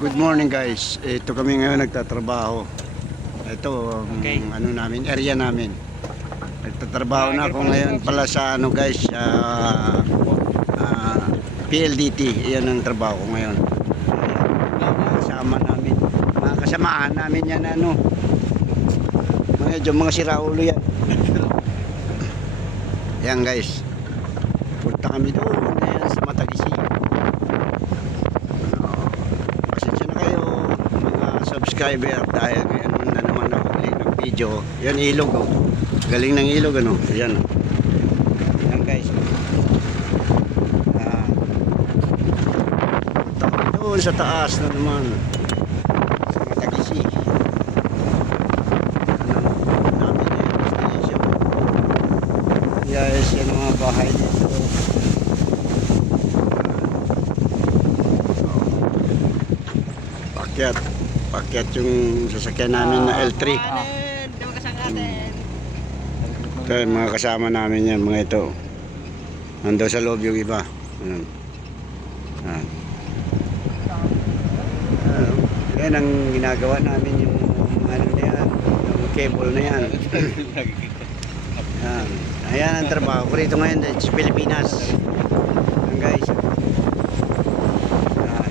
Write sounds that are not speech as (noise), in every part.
good morning guys. Ito kami ngayon nagtatrabaho. Ito ang Okay. ano namin, area namin. Nagtatrabaho na ako ngayon pala sa ano guys, sa ah, PLDT. Iyan ang trabaho ko ngayon. Mga kasama namin, mga kasamaan namin yan ano. Medyo mga siraulo yan. (laughs) yan guys. Punta kami doon ngayon sa Matagisi. Pasensya na kayo mga subscriber dahil ngayon na naman ako ulit ng video. Yan ilog oh. Galing ng ilog ano. Yan. Yan guys. Ah. Doon sa taas na naman. Sa Matagisi. Ano. Yes, yan mga bahay dito. Pakyat. Pakyat yung sasakyan namin na L3. Kanin! Diyan ka sa kanin. Ito yung mga kasama namin yan, mga ito. Nando sa loob yung iba. Ayan. Ah, yan ang ginagawa namin yung ano na yan, yung cable na yan. Ayan. Ayan ang trabaho ko rito ngayon sa Pilipinas. Ayan guys. Ayan.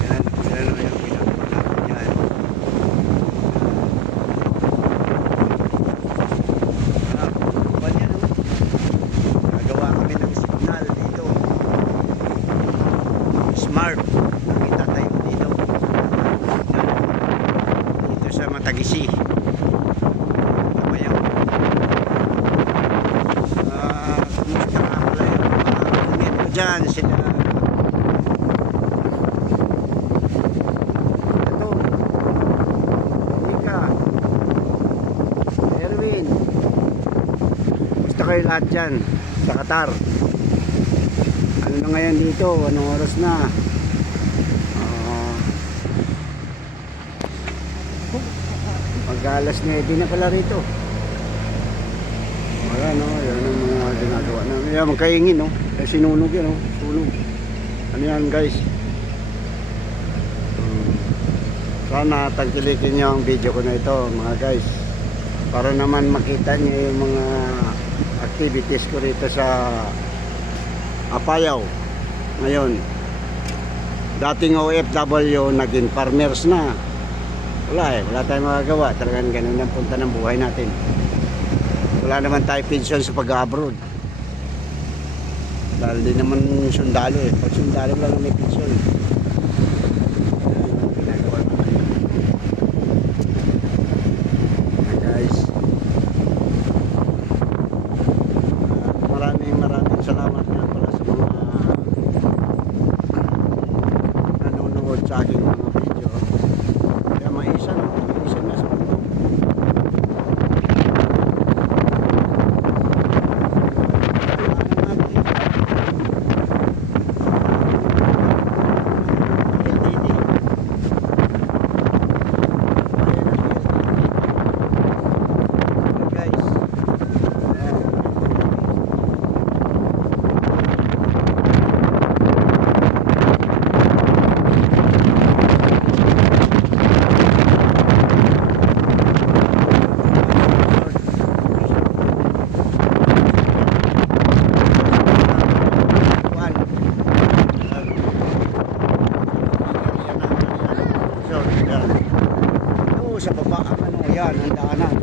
Ayan, ayan naman yung ginagawa namin yan. Ah, buwan yan, oh. Nagawa kami ng signal dito. Smart. Nakita tayo dito. Dito sa Matagisi. Mamayang. Ah, kumusta nga pala yung mga kulit ko dyan. Sila. Kayo lahat dyan sa Qatar. Ano na ngayon dito? Anong oras na? Mag alas 9 na pala rito. Wala no, yan ang mga ginagawa namin. Yan, magkaingin no. Eh, sinunog yan no. Sunog. Ano yan guys? Hmm. Sana tagkilikin niyo ang video ko na ito mga guys para naman makita niyo yung mga activities ko rito sa Apayaw ngayon dating OFW naging farmers na wala eh, wala tayong magagawa. Talagang ganun ang punta ng buhay natin. Wala naman tayo pension sa pag-abroad. Dahil di naman sundalo eh. Pag sundalo lang may pension. Guys. Ah, maraming maraming salamat nga pala sa mga nanonood sa aking mga video. Kaya may isa no, may isa na sa mundo. Guys. Kuan. So, yan. Oo, sa baba ang ano, yan, ang daanan.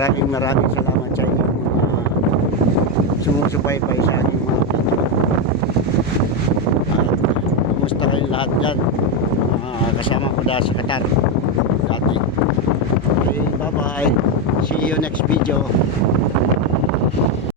Maraming maraming salamat sa inyo mga sumusubaybay sa aking mga video. At kumusta kayong lahat dyan? Mga kasama ko dahil sa Qatar. Dati. Okay, bye bye. See you next video.